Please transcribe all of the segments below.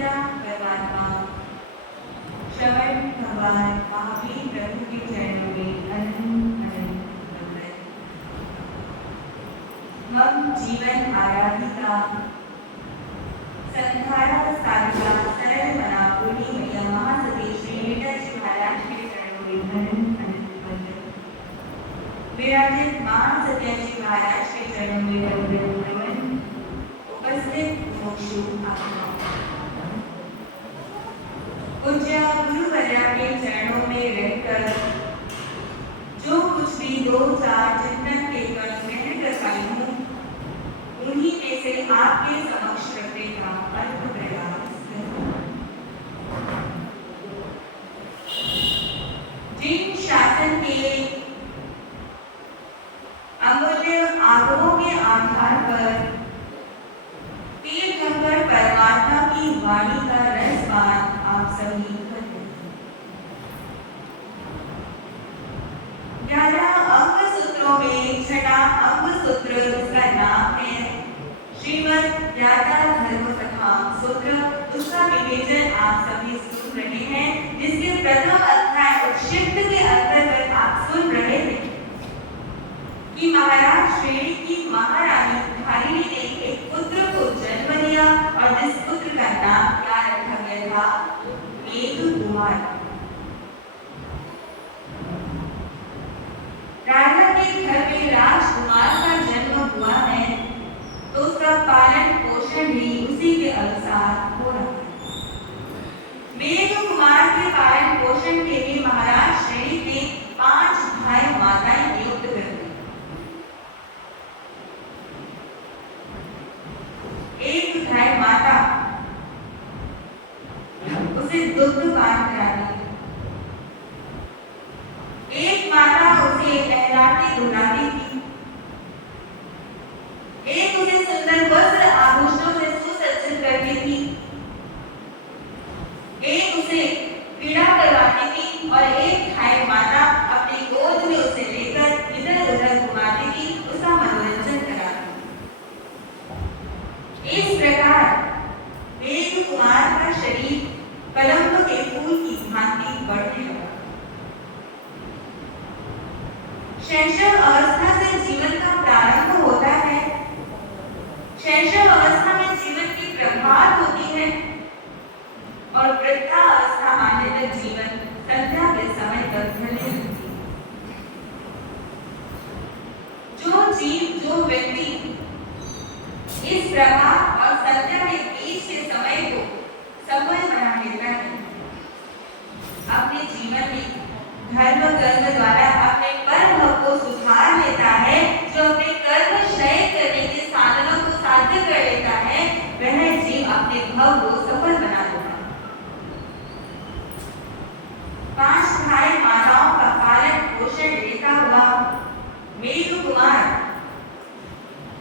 पिता परमात्मा श्रवण भगवान महावीर प्रभु के चरणों में अनंत अनंत वंदन। हम जीवन आराधिका संधारा सारिका सरल मना पूर्णी मैया महासती श्री मीठा जी महाराज के चरणों में अनंत अनंत वंदन। विराजित महासत्या जी महाराज के चरणों में वंदन नमन। उपस्थित मोक्षु आत्मा पूज्य गुरुवर्या के चरणों में रहकर जो कुछ भी दो चार चिंतन के कण ग्रहण कर पाई हूँ, उन्हीं में से आपके समक्ष रखने का अर्थ प्रयास करूँ। जिन शासन के अमूल्य आगमों के आधार पर तीर्थंकर परमात्मा की वाणी का रसपान आप सभी करते हैं। 11 अंग सूत्रों में छठा अंग सूत्र जिसका नाम है श्रीमद् ज्ञाता धर्म कथा सूत्र, उसका विवेचन आप सभी सुन रहे हैं, जिसके प्रथम अध्याय उच्छिष्ट के अंतर्गत आप सुन रहे थे कि महाराज श्रेणी की महारानी धारिणी ने एक पुत्र को जन्म दिया और जिस पुत्र का नाम क्या रखा गया था? मेघ कुमार। राजा के घर में राजकुमार का जन्म हुआ है तो उसका पालन पोषण भी उसी के अनुसार हो रहा है। मेघ कुमार के पालन पोषण के लिए महाराज श्रेणी ने 5 भाई माताएं नियुक्त कर दी। एक गाय माता उसे दुग्ध पान कराती, एक माता उसे नहलाती धुलाती थी, एक उसे सुंदर वस्त्र आभूषणों से सुसज्जित करती थी, एक उसे पीड़ा करवाती थी और एक गाय माता अपनी गोद में उसे लेकर इधर उधर घुमाती थी, उसका मनोरंजन कराती। इस प्रकार मेघ कुमार का शरीर कलंब के फूल की भांति बढ़ने लगा। शैशव अवस्था से जीवन का प्रारंभ होता है। शैशव अवस्था में जीवन की प्रभात होती है और वृद्धा अवस्था आने तक जीवन संध्या के समय तक ढलने लगती है। जो व्यक्ति इस प्रभात और संध्या के बीच के समय को सफल बना लेता है, अपने जीवन में धर्म कर्म द्वारा अपने कर्म को सुधार लेता है, जो अपने कर्म क्षय करने के साधनों को साध्य कर लेता है, वह जीव अपने भव को सफल बना लेता है। 5 भाई माताओं का पालन पोषण लेता हुआ मेघ कुमार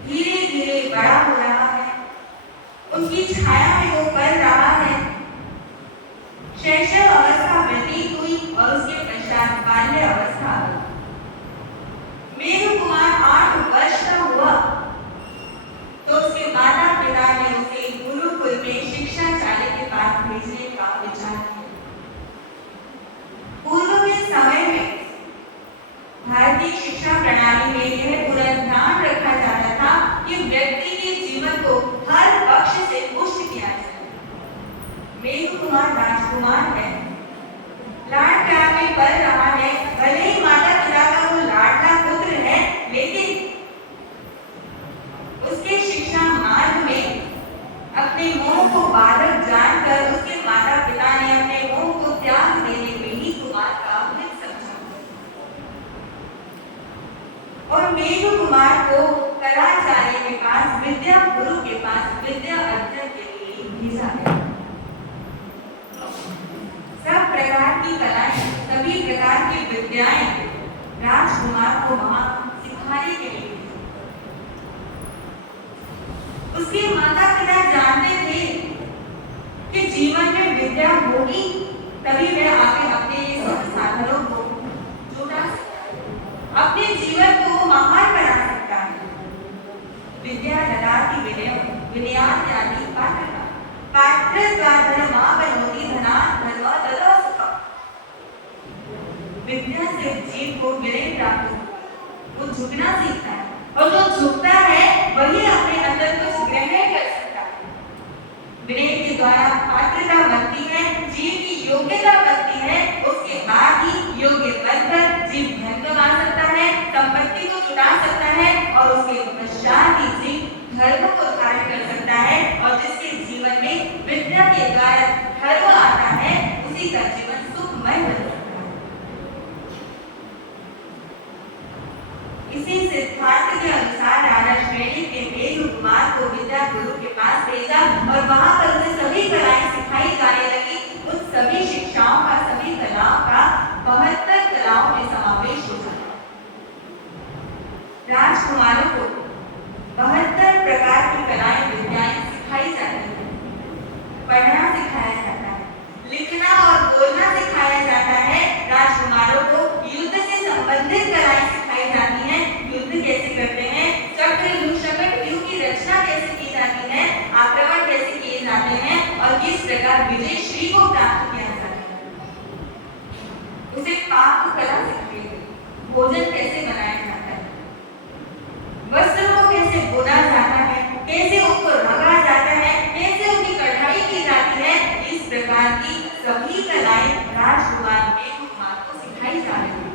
धीरे धीरे बड़ा हो रहा है, उनकी छाया में वो बढ़ रहा है। शैशव अवस्था व्यतीत हुई और उसके पश्चात बाल्य अवस्था आई। मेघ कुमार 8 वर्ष का हुआ तो उसके माता पिता ने उसे गुरुकुल में शिक्षाचार्य के पास भेजने का विचार किया। पूर्व के समय में भारतीय शिक्षा प्रणाली में यह पूरा ध्यान रखा जाता था कि व्यक्ति के जीवन को हर पक्ष से पुष्ट किया जाए। मेघ कुमार राजकुमार है, लाड प्यार में पल रहा है, भले ही माता पिता का वो लाडला पुत्र है, लेकिन उसके शिक्षा मार्ग में अपने मोह को बाधक जानकर उसके माता पिता ने अपने मोह को त्याग देने में ही कुमार का हित समझा और मेघ कुमार को कलाचार्य के पास, विद्या गुरु के पास विद्या अध्ययन के लिए भेजा गया। सब प्रकार की कलाएं, सभी प्रकार की विद्याएं राजकुमार को वहां सिखाने के लिए। उसके माता पिता जानते थे कि जीवन में विद्या होगी तभी वह आगे अपने साधनों को जुटा सकता है, अपने जीवन को महान बना सकता है। विद्या ददाति विनयाति पात्रता, पात्रत्वाधर्मा बनोति धना धर्म तथा सुखम। विद्या से जीव को विनय प्राप्त होता है, वो झुकना सीखता है, और जो झुकता है वही अपने अंदर कुछ ग्रहण कर सकता है। विनय के द्वारा पात्रता बनती है, जीव की योग्यता बनती है, उसके बाद ही योग्य बनकर जीव धन कमा सकता है, संपत्ति को जुटा सकता है, और उसके पश्चात ही जीव धर्म को धारण कर सकता है। और जिसके जीवन में विद्या के द्वारा धर्म आता है, उसी का जीवन सुखमय बन सकता है। इसी सिद्धांत के अनुसार राजा श्रेणी के मेघ कुमार को विद्या गुरु के पास भेजा, और वहां पर उसे सभी कलाएं सिखाई जाने लगी। उन सभी शिक्षाओं का, सभी कलाओं का 72 कलाओं में समावेश हो जाता है। राजकुमारों को 72 प्रकार की कलाएं, विद्याएं सिखाई जाती है। पढ़ना सिखाया जाता है, लिखना और बोलना सिखाया जाता है। राजकुमारों को युद्ध से संबंधित कलाएं सिखाई जाती हैं। युद्ध कैसे करते हैं, चक्र व्यूह व्यूह की रचना कैसे की जाती है, आक्रमण कैसे किए जाते हैं, और किस प्रकार विजय श्री को प्राप्त किया जाता है। उसे पाक कला सिखाई गई, भोजन कैसे बनाया जाता है, वस्त्र को कैसे बुना जाता है, कैसे उसको रंगा जाता है, कैसे उसकी कढ़ाई की जाती है। इस प्रकार की सभी कलाएं राजकुमार मेघकुमार को सिखाई जा रही है।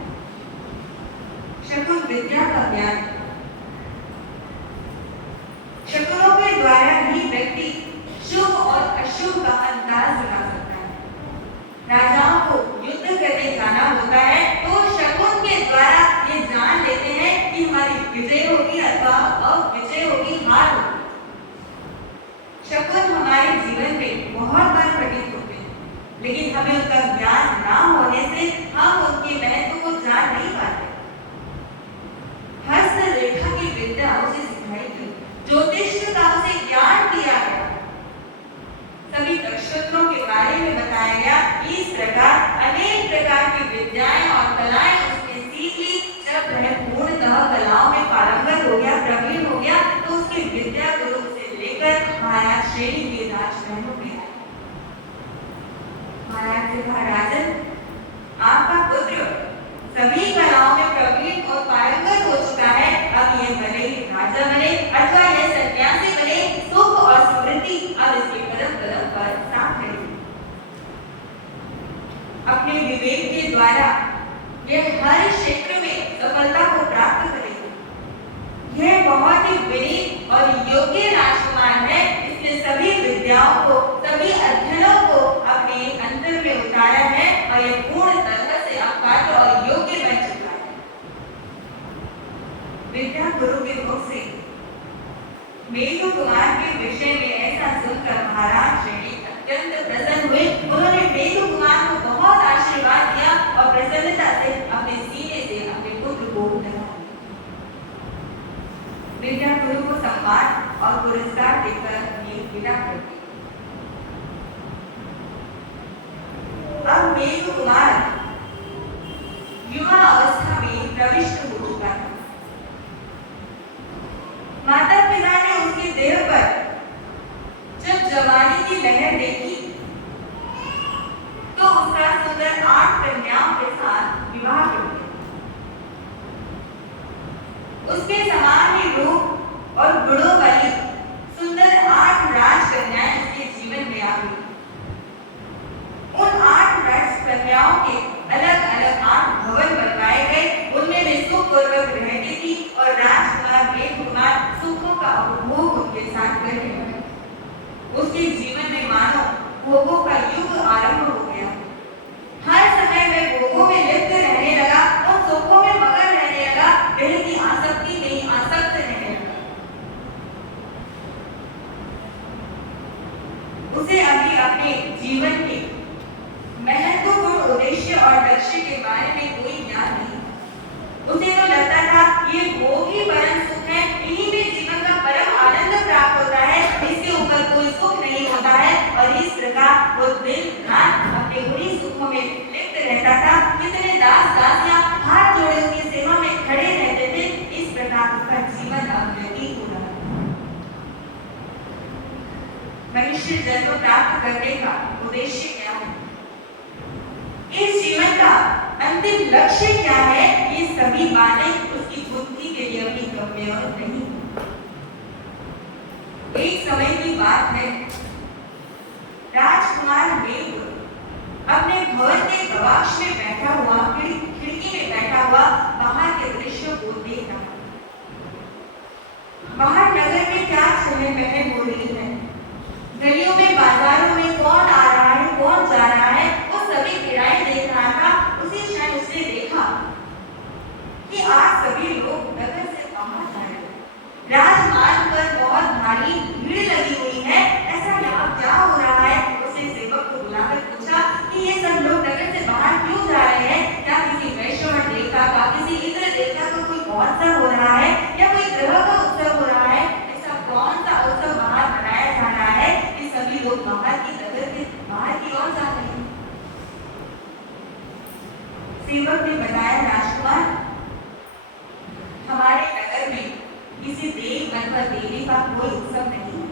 शकुन विद्या का ज्ञान, शकुनों के द्वारा ही व्यक्ति शुभ और अशुभ का अंदाज लगा सकता है। राजाओं को युद्ध करने जाना होता है तो शकुन के द्वारा ये जान लेते हैं कि हमारी विजय होगी अथवा अविजय होगी, हार होगी। शकुन हमारे जीवन में बहुत बार घटित होते हैं, लेकिन हमें उनका ज्ञान ना होने से हम उनके महत्व को जान नहीं पाते। हस्तरेखा की विद्या उसे सिखाई गई, ज्योतिष का उसे ज्ञान दिया गया, सभी नक्षत्रों के बारे में बताया गया। इस प्रकार अनेक प्रकार की विद्याएं और कलाएं उसने सीख ली। जब वह पूर्णतः कलाओं में पारंगत हो गया, प्रवीण हो गया, तो उसके विद्या गुरु से लेकर महाराज श्रेणी के राजमहल में गए। महाराज से कहा, राजन, आपका पुत्र सभी कलाओं में प्रवीण और पारंगत हो चुका है। अब ये भले ही राजा बने अथवा यह सन्यासी बने, सुख और समृद्धि अब इसके कदम कदम पर साथ है। अपने विवेक के द्वारा यह हर क्षेत्र में सफलता को प्राप्त करेगा। यह बहुत ही विनीत और योग्य राजकुमार है। इसने सभी विद्याओं को, सभी अध्ययनों को अपने अंतर में उतारा है, और यह पूर्ण तरह से अपात्र और योग्य बन चुका है। विद्या गुरु के मुख से मेघकुमार के विषय में ऐसा सुनकर महाराज श्रेणी अत्यंत प्रसन्न हुए। उन्होंने मेघकुमार को बहुत आशीर्वाद दिया और प्रसन्नता से अपने सीने से अपने पुत्र को लगा। विद्या गुरु को सम्मान और पुरस्कार देकर विदा कर दी। अब मेघकुमार युवा अवस्था में प्रविष्ट हो चुका था। माता पिता ने उसके देह पर जब जवानी की लहर देखी तो उसका सुंदर 8 कन्याओं के साथ विवाह कर दिया। उसके समान ही रूप और गुणों वाली सुंदर 8 राजकन्याएं उसके जीवन में आ गई। उन 8 राजकन्याओं के अलग अलग 8 भवन बनवाए गए। उनमें वे सुखपूर्वक रहती थी और राजकुमार मेघकुमार सुखों का उपभोग उनके साथ कर रहे हैं। उसके जीवन में मानो भोगों का युग आरंभ हो गया। हर समय में भोगों में लिप्त रहने लगा और सुखों में मगन रहने लगा। देह की आसक्ति में आसक्त रहने लगा। उसे अभी अपने जीवन के महत्वपूर्ण उद्देश्य और लक्ष्य के बारे में कोई ज्ञान नहीं। उसे तो लगता था ये भोग ही परम सुख है, इन्हीं में जीवन का परम आनंद प्राप्त होता है, इसके ऊपर कोई सुख नहीं होता है। और इस प्रकार वो दिन रात अपने उन्हीं सुखों में लिप्त रहता था। कितने दास दासियां हाथ जोड़े उसकी सेवा में खड़े रहते थे। इस प्रकार उसका जीवन अब व्यतीत हो रहा था। मनुष्य जन्म प्राप्त करने का उद्देश्य क्या है, इस जीवन का अंतिम लक्ष्य क्या है, ये सभी बातें उसकी बुद्धि के लिए अभी गम्य नहीं। एक समय की बात है, राजकुमार मेघ अपने घर के गवाक्ष में बैठा हुआ, खिड़की में बैठा हुआ बाहर के दृश्य को देख रहा। बाहर नगर में क्या चहल पहल हो रही है, गलियों में बाजारों में कौन आ रहा है कौन जा रहा है, वो सभी क्रीड़ाएं देख रहा था। उसी क्षण उसने देखा कि आज सभी लोग नगर से बाहर जा रहे हैं, राजमार्ग पर बहुत भारी भीड़ लगी हुई है, ऐसा यहाँ क्या हो रहा है। उसने सेवक को बुलाकर पूछा कि ये सब लोग नगर से बाहर क्यों जा रहे हैं, क्या किसी वैष्णव देवता का, किसी इंद्र देवता का कोई महोत्सव हो रहा है या कोई ग्रह का उत्सव हो रहा है, ऐसा कौन सा उत्सव बाहर मनाया जा रहा है कि सभी लोग बाहर की नगर के बाहर की ओर जा रहे हैं। सेवक ने बताया, राजकुमार, हमारे नगर में किसी देव अथवा देवी का कोई उत्सव नहीं है,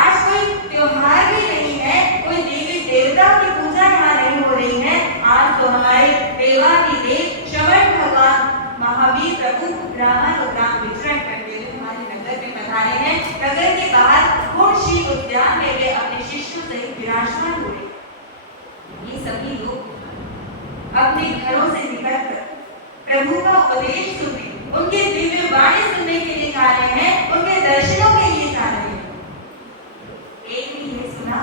आज कोई त्योहार भी नहीं है, कोई देवी देवता की पूजा यहाँ नहीं हो रही है। आज तो हमारे देवाधिदेव श्रवण भगवान महावीर प्रभु ग्रामानुग्राम विचरण करते हुए हमारे नगर में पधारे हैं। नगर के बाहर गुणशील उद्यान में वे अपने शिष्यों सहित विराजमान हो रहे। ये सभी लोग अपने घरों से निकलकर प्रभु का उपदेश सुनने, उनके दिव्य वाणी सुनने के लिए जा रहे हैं, उनके दर्शनों के लिए जा रहे हैं। एक ने ये सुना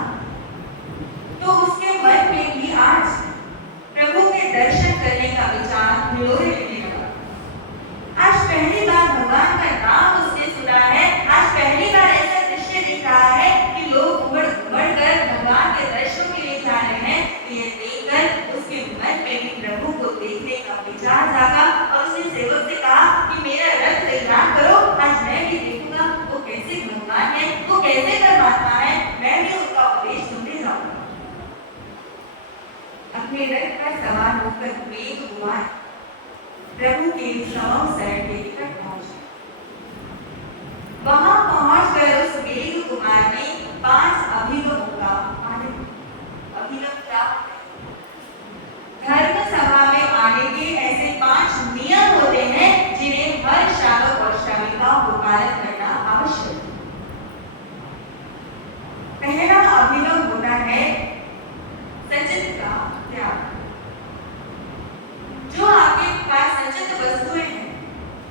तो उसके मन में भी आज प्रभु के दर्शन करने का विचार हिलोरे लेने लगा। आज पहली बार भगवान का नाम उसने सुना है, आज पहली बार ऐसा दृश्य दिख रहा है कि लोग उमड़ कर भगवान के दर्शन के लिए जा रहे हैं। ये देखकर उसके मन में भी प्रभु को देखने का विचार जागा और उसने सेवक से कहा कि मेरा रथ तैयार करो, आज मैं भी देखूंगा वो कैसे भगवान है, वो कैसे परमात्मा है, मैं भी उसका उपदेश सुनने जाऊंगा। अपने रथ पर सवार होकर मेघ कुमार प्रभु के समम शरण के निकट पहुंचे। वहां पहुंचकर उस मेघ कुमार ने 5 अभिनवों का पालन किया। अभिनव क्या है? धर्म सभा में आने के ऐसे 5 नियम होते हैं जिन्हें हर श्रावक और श्राविका को पालन करना आवश्यक है। पहला अभिनव होता है संचित का त्याग। जो आपके पास संचित वस्तुएं हैं,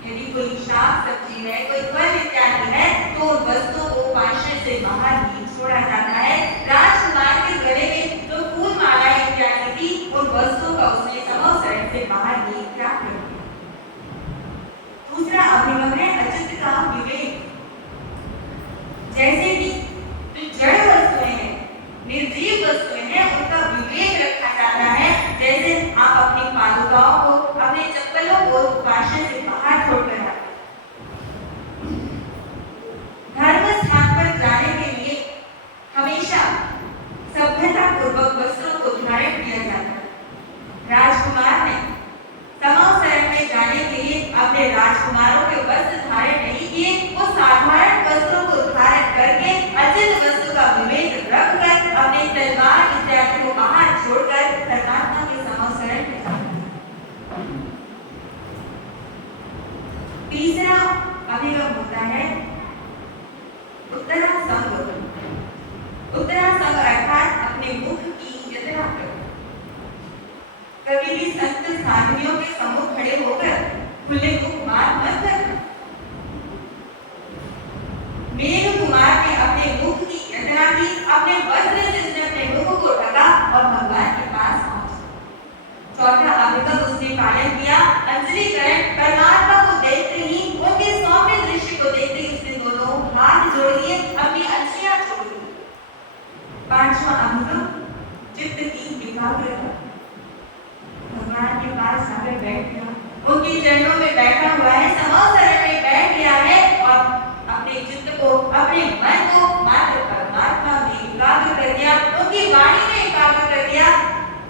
यदि कोई शाक सब्जी है, कोई फल इत्यादि है, तो उन वस्तुओं को पार्श्व से बाहर ही छोड़ा जाता है। राजकुमार के गले में जो फूल माला इत्यादि थी, उन वस्तुओं का उसने समूह शरण से बाहर ही त्याग कर दिया। दूसरा अभिनव है अचित का विवेक। जैसे कि जड़ वस्तुएं हैं, निर्जीव वस्तुएं हैं, उनका विवेक रखा जाता है। जैसे आप अपनी पादुकाओं को, अपने चप्पलों को पार्श्व से बाहर छोड़कर आते हैं। धर्म स्थान पर जाने के लिए हमेशा सभ्यता पूर्वक वस्त्रों को धारण किया जाता है। राजकुमार ने समूह शरण में जाने के लिए अपने राजकुमारों के वस्त्र धारण नहीं किए, वो साधारण वस्त्रों को धारण करके अचित वस्तु का विवेक रखकर अपने तलवार इत्यादि को बाहर छोड़कर परमात्मा के समूह शरण में जाते हैं। तीसरा अभिनव होता है उत्तरा संग। उत्तरा संग अर्थात अपने मुख की यात्रा करना। कभी भी संत साधवियों के सम्मुख खड़े होकर खुले मुख बात मत करना। मेघ कुमार ने अपने मुख की यात्रा की, अपने वस्त्र से उसने अपने मुख को ढका और भगवान के पास पहुंचा। चौथा अभिनव उसने पालन किया, अंजलि करण। परमात्मा को देखते ही, उनके सौम्य दृश्य को देखते ही उसने दोनों हाथ जोड़ लिए, अपनी अंजलियां छोड़ दी। पांचवा अभिनव चित्त की एकाग्रता। भगवान के पास आकर बैठ गया, उनके चरणों में बैठा हुआ है, समूह शरण में बैठ गया है और अपने चित्त को, अपने मन को मात्र परमात्मा में एकाग्र कर दिया, उनकी वाणी में एकाग्र कर दिया।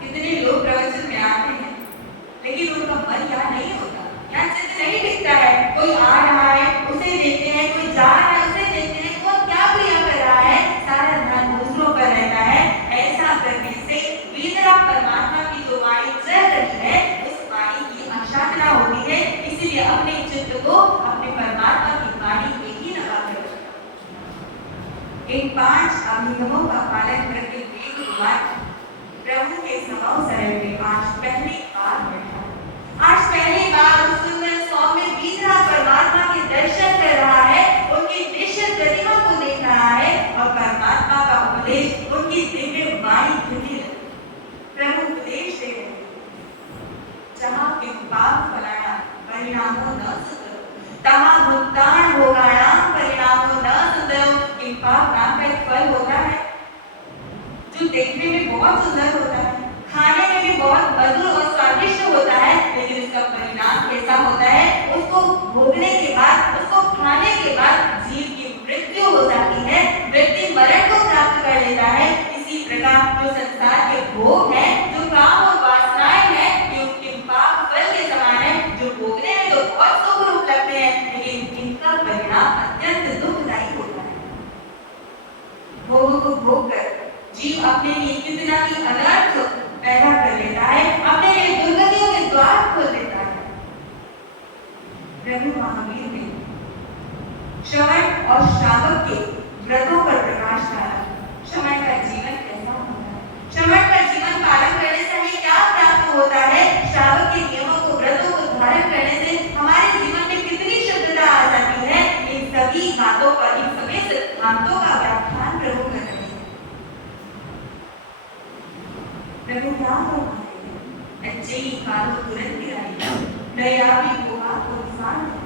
कितने लोग प्रवचन में आते हैं लेकिन उनका मन यहाँ नहीं होता, यहाँ चित्त नहीं टिकता है। कोई आ रहा है उसे देखते हैं, कोई जा रहा है उसे देखते हैं, कौन क्या क्रिया कर रहा है, इन 5 अभिगमों का पालन करके वेद कुमार प्रभु के समावसरण में आज पहली बार बैठा। आज पहली बार उस सुंदर सौम्य विग्रह परमात्मा के दर्शन कर रहा है, उनकी निश्चल प्रतिमा को देख रहा है और परमात्मा का उपदेश उनकी दिव्य वाणी धुनी प्रभु उपदेश दे रहे हैं। जहाँ के पाप फलाना परिणामों न सुधरो, तहाँ भुगतान भोगाना परिणामों न सुधरो। इन पाप नाम का एक फल होता है जो देखने में बहुत सुंदर होता है, खाने में भी बहुत मधुर और स्वादिष्ट होता है, लेकिन उसका परिणाम कैसा होता है? उसको भोगने के बाद, उसको खाने के बाद जीव की मृत्यु हो जाती है, व्यक्ति मरण को प्राप्त कर लेता है। इसी प्रकार जो संसार के भोग हैं, जो काम और वासनाएं हैं, ये उनके पाप फल के समान है, जो भोगने में तो बहुत सुख रूप लगते हैं, लेकिन इनका परिणाम अत्यंत दुखदायी होता है। भोगों को भोग कर जीव अपने लिए कितना ही अनर्थ पैदा कर लेता है, अपने लिए दुर्गतियों के द्वार खोल देता है। प्रभु महावीर ने श्रवण और श्रावक के व्रतों पर प्रकाश डाला। श्रवण का जीवन कैसा होता है? श्रवण का जीवन पालन करने से हमें क्या प्राप्त होता है? श्रावक के नियमों को, व्रतों को धारण करने से हमारे जीवन में कितनी शुद्धता आ जाती है। इन सभी बातों पर, इन सभी सिद्धांतों का व्याख्यान प्रभु कर रहे हैं। प्रभु क्या फरमाते हैं? अच्छी कारो तुरंत गिराई, दयावी होगा कोई इंसान है,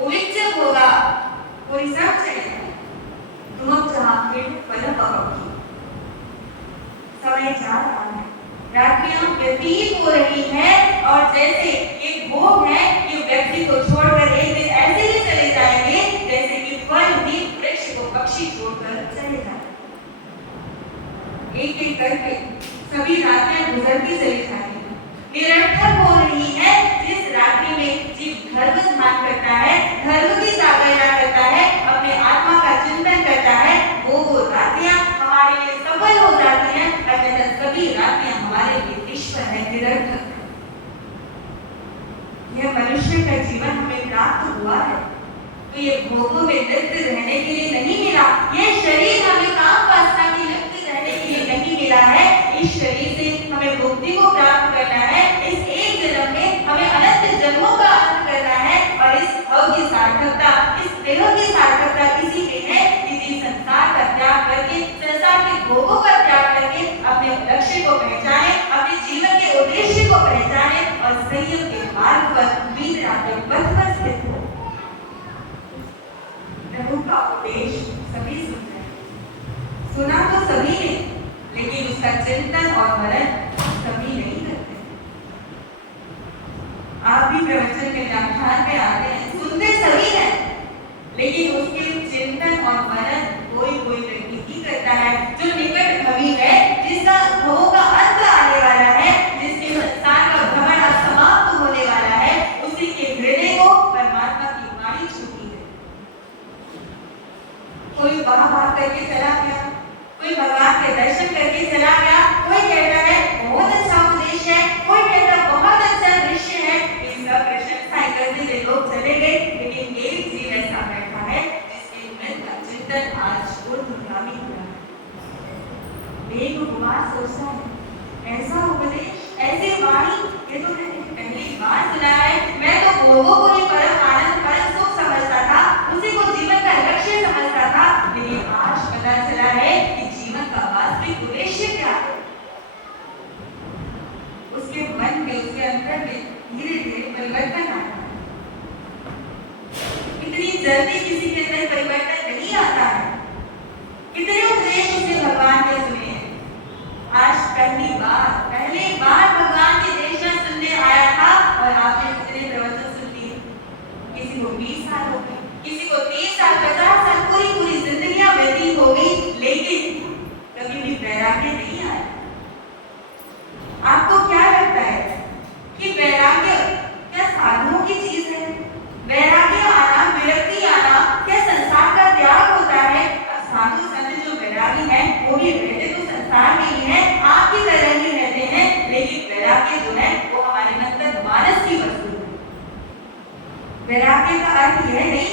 उविच्च होगा कोई सब चलेगा, तुम जहाँ फिर फल पाओगी। समय जा रहा है, रात्रियां व्यतीत हो रही हैं और जैसे ये भोग है, ये व्यक्ति को छोड़कर एक दिन ऐसे ही चले जाएंगे जैसे कि फल भी वृक्ष को पक्षी छोड़कर चले जाते। एक एक करके सभी रात्रियां गुजरती चली जा रही हैं, निरर्थक हो रही है। जिस रात्रि में जीव धर्म ध्यान करता है, धर्म की साधना करता है, अपने आत्मा का चिंतन करता है, वो रात्रियां हमारे लिए सफल हो जाती हैं, अन्यथा सभी रात्रियां हमारे लिए निष्फल है, निरर्थक है। यह मनुष्य का जीवन हमें प्राप्त हुआ है तो ये भोगों में लिप्त रहने के लिए नहीं मिला। यह शरीर हमें काम वासना की लिप्त रहने के लिए नहीं मिला है। इस शरीर से हमें मुक्ति को प्राप्त करना है। इस एक जन्म में हमें अनंत जन्मों का अंत करना है और इस भाव की सार्थकता, इस देह की सार्थकता इसी में है कि जिस संसार का त्याग करके, संसार के भोगों का त्याग करके अपने लक्ष्य को पहचाने, अपने जीवन के उद्देश्य को पहचाने और संयम के मार्ग पर बीत रात पथ पर स्थित हो। प्रभु का उपदेश सभी सुन रहे हैं, सुना तो सभी ने, लेकिन उसका चिंतन और मनन सभी नहीं करते। आप भी प्रवचन में, व्याख्यान में आते हैं, सुनते सभी हैं, लेकिन उसके चिंतन और मनन कोई कोई व्यक्ति ही करता है जो निकट भवी है, जिसका भवों का अंत आने वाला है, जिसके संसार का भ्रमण अब समाप्त होने वाला है, उसी के हृदय को परमात्मा की वाणी छूती है। कोई वहां करके चला गया, कोई भगवान के दर्शन करके चला गया, कोई कहता है बहुत अच्छा उपदेश है, कोई कहता बहुत अच्छा दृश्य है। इसका प्रशंसा करते हुए लोग चले गए, लेकिन एक जीव ऐसा बैठा है जिसके मन का चिंतन आज ऊर्ध्वगामी हुआ है। वेग कुमार सोचता है ऐसा उपदेश, ऐसी वाणी, ये तो मैंने पहली बार सुना है। मैं तो भोगों को ही परम आनंद, परम सुख समझता था, उसी को जीवन का लक्ष्य समझता था, लेकिन आज पता चला है कि जीवन का वास्तविक उद्देश्य क्या है। उसके मन में, उसके अंतर में धीरे धीरे परिवर्तन आता है। इतनी जल्दी किसी के अंदर परिवर्तन नहीं आता है। कितने उपदेश उसने भगवान के सुने हैं। आज पहली बार भगवान के देशना सुनने आया था और आपने कितने प्रवचन सुन लिए। किसी को 20 साल हो गए, किसी को 30 साल, 50 साल, पूरी जिंदगियां व्यतीत हो गई, लेकिन कभी भी वैराग्य नहीं आया। आपको क्या लगता है कि वैराग्य क्या साधुओं की चीज है? वैराग्य आना, विरक्ति आना क्या संसार का त्याग होता है? अब साधु संत जो वैरागी है वो भी रहते तो संसार में ही है, आपकी तरह ही रहते हैं, लेकिन वैराग्य जो है वो हमारे अंदर मानस की वस्तु है। वैराग्य का अर्थ यह नहीं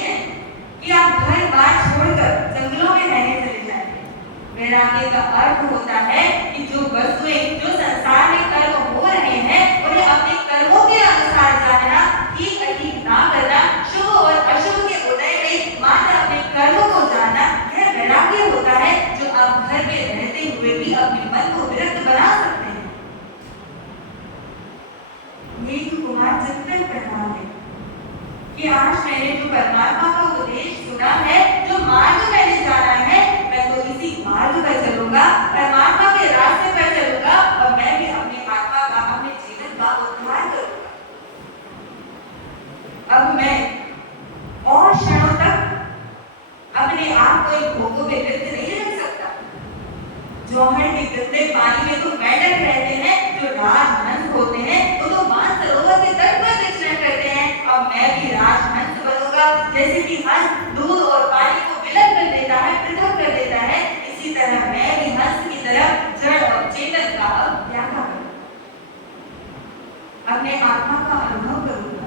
वैराग्य का अर्थ होता है कि जो वस्तुएं जो संसार में कर्म हो रहे हैं उन्हें अपने कर्मों के अनुसार जानना, ठीक अठीक ना करना, शुभ और अशुभ के उदय में मात्र अपने कर्मों को जानना, यह वैराग्य होता है जो आप घर में रहते हुए भी अपने मन को विरक्त बना सकते हैं। मेघ कुमार चिंतन करता है कि आज मैंने जो परमात्मा का उपदेश सुना है, जो मार्ग मैंने जाना है, मैं तो इसी मार्ग पर चलूंगा, परमात्मा के रास्ते पर चलूंगा और मैं भी अपनी आत्मा का, अपने जीवन का उद्धार करूंगा। अब मैं और क्षणों तक अपने आप को एक भोगों में लिप्त नहीं रख सकता। जौहर के गंदे पानी में तो मेंढक रहते हैं, जो राजहंस होते हैं वो तो मानसरोवर के तट पर विचरण करते हैं। अब मैं भी राजहंस बनूंगा। जैसे कि हंस दूध और पानी को विलय कर देता है, पृथक कर देता है, इसी तरह मैं भी हंस की तरह जड़ और चेतन का त्याग करूंगा। अपने आत्मा का अनुभव करूंगा,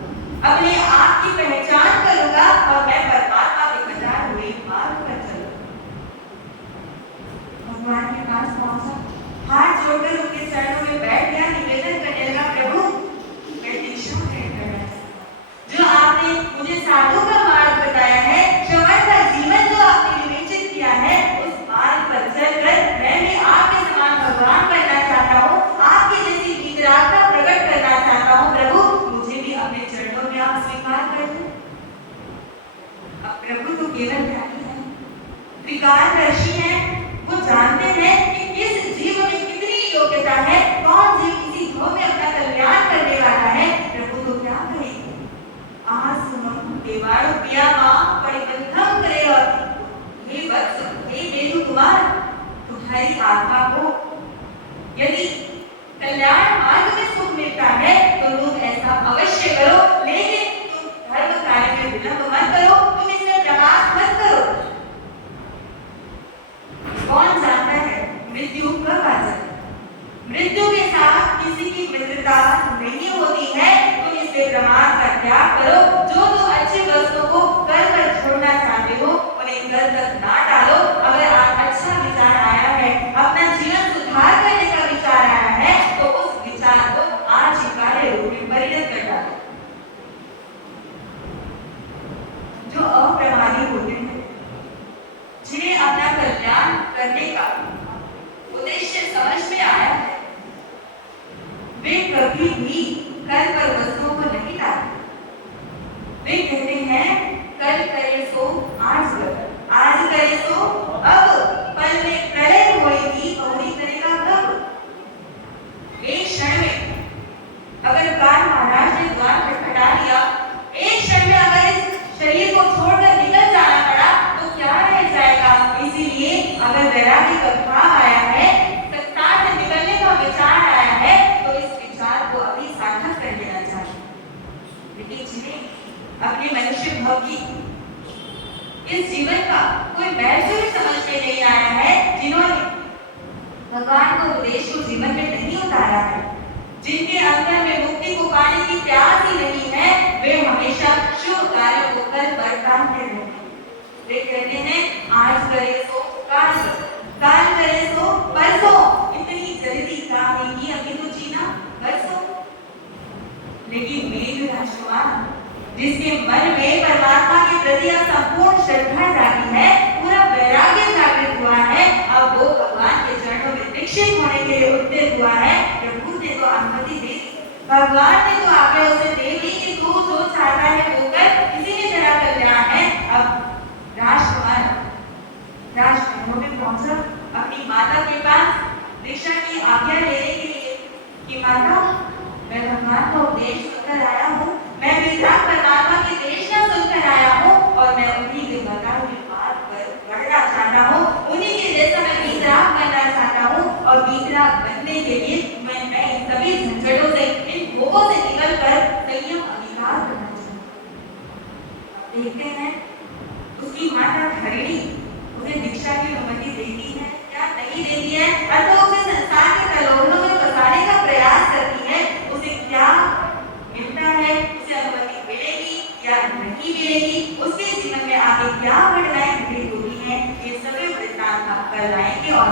अपने आप की पहचान करूंगा और मैं परमात्मा के बताए हुए मार्ग पर चलूंगा। भगवान के पास पहुंचा, हाथ जोड़कर उनके चरणों में बैठ गया, निवेदन करने लगा, प्रभु मैं दीक्षा ग्रहण करना चाहता हूं। जो आपने मुझे साधु का मार्ग बताया है, श्रवण का जीवन जो आपने विवेचित किया है, उस मार्ग पर चलकर मैं भी आपके समान भगवान बनना चाहता हूँ, आपकी जैसी वितरागता प्रकट करना चाहता हूँ। प्रभु मुझे भी अपने चरणों में आप स्वीकार कर लें। अब प्रभु तो केवल ज्ञानी है, विकारदर्शी है, वो जानते हैं कि किस जीव में कितनी योग्यता है, कौन जीव किसी भाव में अपना कल्याण करने वाला है। प्रभु तो क्या कहेंगे, आज सुनो देवाणु पिया मां परिबंधम करे और हे वत्स, हे मेघ कुमार, तुम्हारी आत्मा को यदि कल्याण मार्ग में सुख मिलता है तो तुम ऐसा अवश्य करो, लेकिन तुम धर्म कार्य में विलंब मत करो, तुम इसमें प्रमाद मत करो। कौन जानता है मृत्यु कब आ जाए? मृत्यु के साथ किसी की मित्रता नहीं होती है। तुम इससे प्रमाद का त्याग करो। जो तुम अच्छी वस्तुओं को कर कर छोड़ना चाहते हो, उन्हें कर कर ना डालो। अगर आज अच्छा विचार आया है, अपना जीवन सुधार करने का विचार आया है, तो उस विचार को आज ही कार्य रूप में परिणत कर डालो। जो अप्रमादी होते हैं, जिन्हें अपना कल्याण करने का उद्देश्य समझ में आया है, वे कभी भी कल पर वस्तुओं को नहीं डालते। वे कहते हैं कल करे सो आज कर, आज करे सो अब, पल में प्रलय होएगी बहुरी करेगा कब। एक क्षण में अगर काल महाराज ने द्वार खटखटा लिया, एक क्षण में अगर इस शरीर को छोड़कर निकल जाना पड़ा तो क्या रह जाएगा। इसीलिए अगर वैराग्य का भाव आया है, संसार से निकलने का विचार आया है, तो इस विचार को अभी सार्थक कर लेना चाहिए। लेकिन जिन्हें अपने मनुष्य भाव की इस जीवन का कोई महत्व ही समझ में नहीं आया है, जिन्होंने भगवान को उपदेश को जीवन में नहीं उतारा है, जिनके अंतर में मुक्ति को पाने की प्यास ही नहीं है, वे हमेशा शुभ कार्यों को कल पर टालते रहते हैं। वे कहते हैं आज करे सो काल करो, काल करे सो परसों, इतनी जल्दी काम नहीं अभी तो जीना परसों। लेकिन मेघ राजकुमार, जिसके मन में परमात्मा के प्रति संपूर्ण श्रद्धा जागी है, पूरा वैराग्य जागृत हुआ है, अब वो भगवान के चरणों में दीक्षित होने के लिए उद्यत हुआ है। प्रभु ने तो अनुमति दे दी, भगवान ने तो आज्ञा उसे दे दी कि तू जो चाहता है वो कर, किसी ने तेरा कल्याण है। अब राजकुमार राजमहल में पहुंचा, अपनी माता के पास दीक्षा की आज्ञा लेने के लिए कि माता मैं भगवान का उपदेश सुनकर आया हूँ, मैं वितराग परमात्मा के देश का सुनकर आया हूँ और मैं उन्हीं के बताए हुए मार्ग पर बढ़ना चाहता हूँ, उन्हीं के जैसा मैं वितराग बनना चाहता हूँ। और वितराग बनने के लिए मैं इन सभी झंझटों से, इन भोगों से निकलकर संयम अधिकार करना चाहता हूँ। देखते हैं उसकी माता धरणी उसे दीक्षा की अनुमति देती है या नहीं देती है, अथवा उसे संसार के प्रलोभनों में फंसाने का प्रयास करती है। उसे क्या मिलता है, उसे अनुमति मिलेगी या नहीं मिलेगी, उसके जीवन में आगे क्या घटनाएं घटित होती हैं, ये सभी वृत्तांत आप कल लाएंगे और